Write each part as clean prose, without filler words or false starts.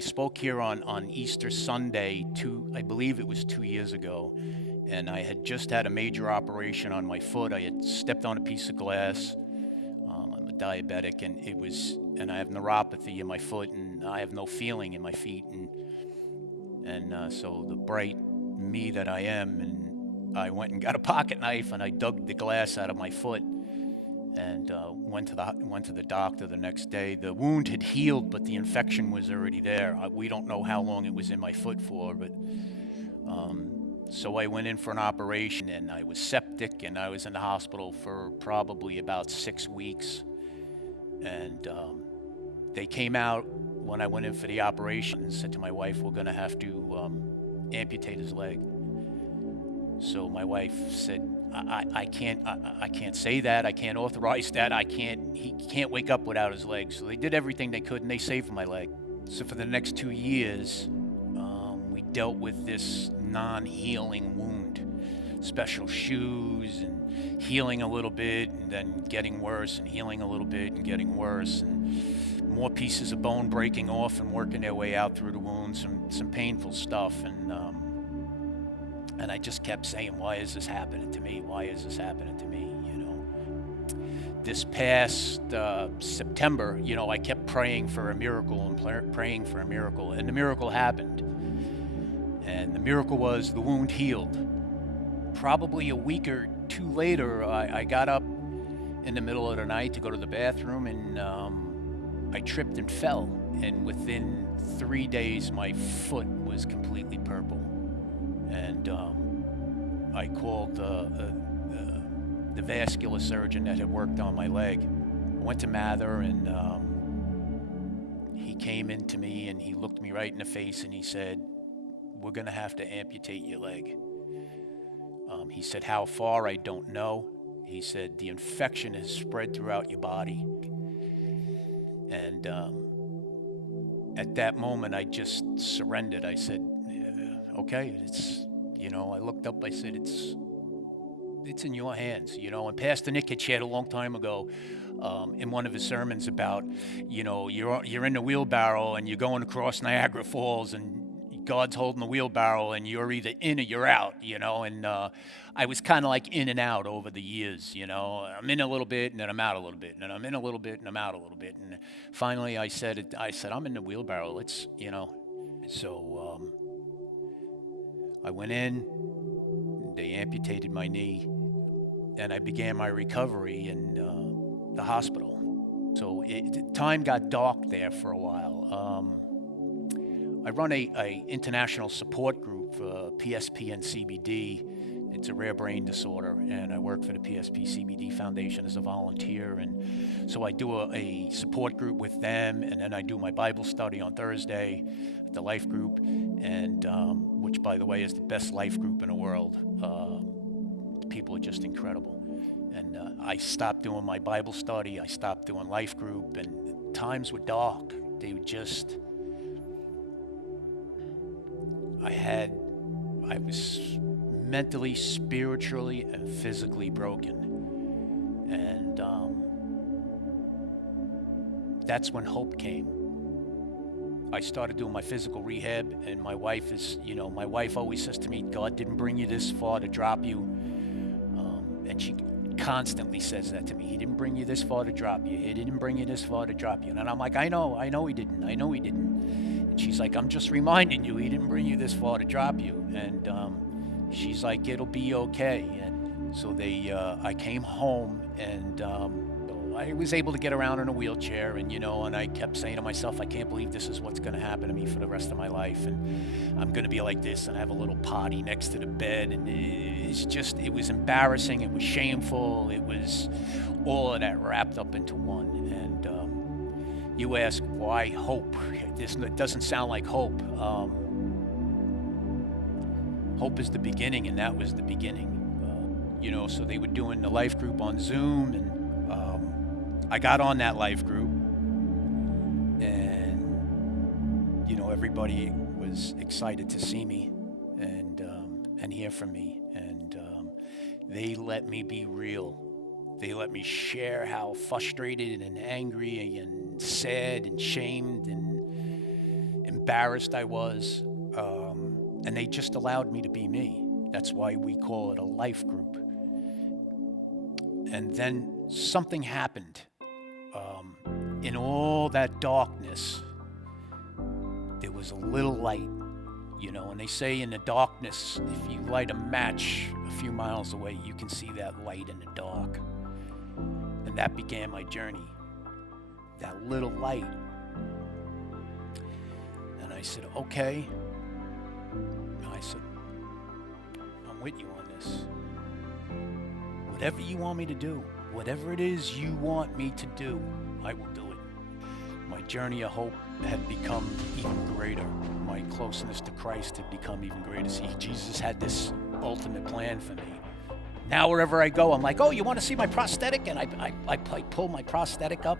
spoke here on Easter Sunday, I believe it was 2 years ago, and I had just had a major operation on my foot. I had stepped on a piece of glass. I'm a diabetic, and I have neuropathy in my foot, and I have no feeling in my feet, and so the bright me that I am, and I went and got a pocket knife, and I dug the glass out of my foot, and went to the doctor the next day. The wound had healed, but the infection was already there. We don't know how long it was in my foot for, but so I went in for an operation, and I was septic, and I was in the hospital for probably about 6 weeks. And they came out when I went in for the operation and said to my wife, "We're going to have to amputate his leg." So my wife said, I can't say that. I can't authorize that. He can't wake up without his leg." So they did everything they could, and they saved my leg. So for the next 2 years, we dealt with this non-healing wound. Special shoes, and healing a little bit, and then getting worse, and healing a little bit, and getting worse, and more pieces of bone breaking off and working their way out through the wound, some painful stuff. And I just kept saying, "Why is this happening to me? Why is this happening to me?" This past September, I kept praying for a miracle and praying for a miracle, and the miracle happened. And the miracle was the wound healed. Probably a week or two later, I got up in the middle of the night to go to the bathroom, and I tripped and fell. And within 3 days, my foot was completely purple. And I called the vascular surgeon that had worked on my leg. I went to Mather, and he came into me, and he looked me right in the face, and he said, "We're going to have to amputate your leg." He said, "How far, I don't know." He said, "The infection has spread throughout your body." And at that moment, I just surrendered. I said, "Okay, I looked up, I said, it's in your hands." And Pastor Nick had shared a long time ago in one of his sermons about, you're in the wheelbarrow, and you're going across Niagara Falls, and God's holding the wheelbarrow, and you're either in or you're out, and I was kind of like in and out over the years. I'm in a little bit, and then I'm out a little bit, and then I'm in a little bit, and I'm out a little bit, and finally I said, "I'm in the wheelbarrow, so I went in, they amputated my knee, and I began my recovery in the hospital. So time got dark there for a while. I run a international support group for PSP and CBD. It's a rare brain disorder, and I work for the PSP CBD Foundation as a volunteer. And so I do a support group with them, and then I do my Bible study on Thursday at the Life Group, and which, by the way, is the best life group in the world. People are just incredible. And I stopped doing my Bible study. I stopped doing Life Group, and times were dark. They were just... I was mentally, spiritually, and physically broken. And that's when hope came. I started doing my physical rehab, and my wife always says to me, "God didn't bring you this far to drop you." And she constantly says that to me. "He didn't bring you this far to drop you. He didn't bring you this far to drop you." And I'm like, I know he didn't. I know he didn't. And she's like, "I'm just reminding you, he didn't bring you this far to drop you." And she's like, "It'll be okay." And so I came home, and I was able to get around in a wheelchair, and I kept saying to myself, "I can't believe this is what's going to happen to me for the rest of my life, and I'm going to be like this, and I have a little potty next to the bed." And it was embarrassing, it was shameful, it was all of that wrapped up into one. And you ask, why hope? It doesn't sound like hope. Hope is the beginning, and that was the beginning. So they were doing the Life Group on Zoom, and I got on that Life Group, and everybody was excited to see me and hear from me, and they let me be real. They let me share how frustrated and angry and sad and shamed and embarrassed I was, and they just allowed me to be me. That's why we call it a life group. And then something happened. In all that darkness, there was a little light, you know, and they say in the darkness, if you light a match a few miles away, you can see that light in the dark. And that began my journey, that little light. And I said, okay. And I said, I'm with you on this. Whatever you want me to do, whatever it is you want me to do, I will do it. My journey of hope had become even greater. My closeness to Christ had become even greater. See, Jesus had this ultimate plan for me. Now wherever I go, I'm like, oh, you want to see my prosthetic? And I pull my prosthetic up,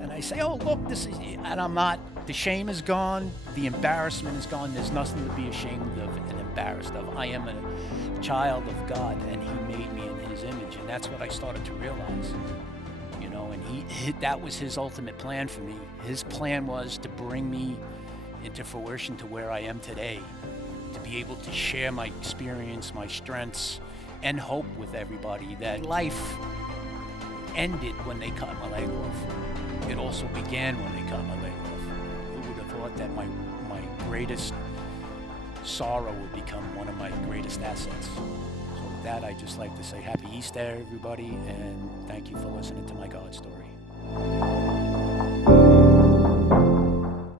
and I say, oh, look, this is, and I'm not, the shame is gone, the embarrassment is gone, there's nothing to be ashamed of and embarrassed of. I am a child of God, and He made me in His image, and that's what I started to realize. You know, and that was His ultimate plan for me. His plan was to bring me into fruition to where I am today, to be able to share my experience, my strengths, and hope with everybody. That life ended when they cut my leg off. It also began when they cut my leg off. Who would have thought that my greatest sorrow would become one of my greatest assets? So with that, I'd just like to say Happy Easter, everybody, and thank you for listening to my God story.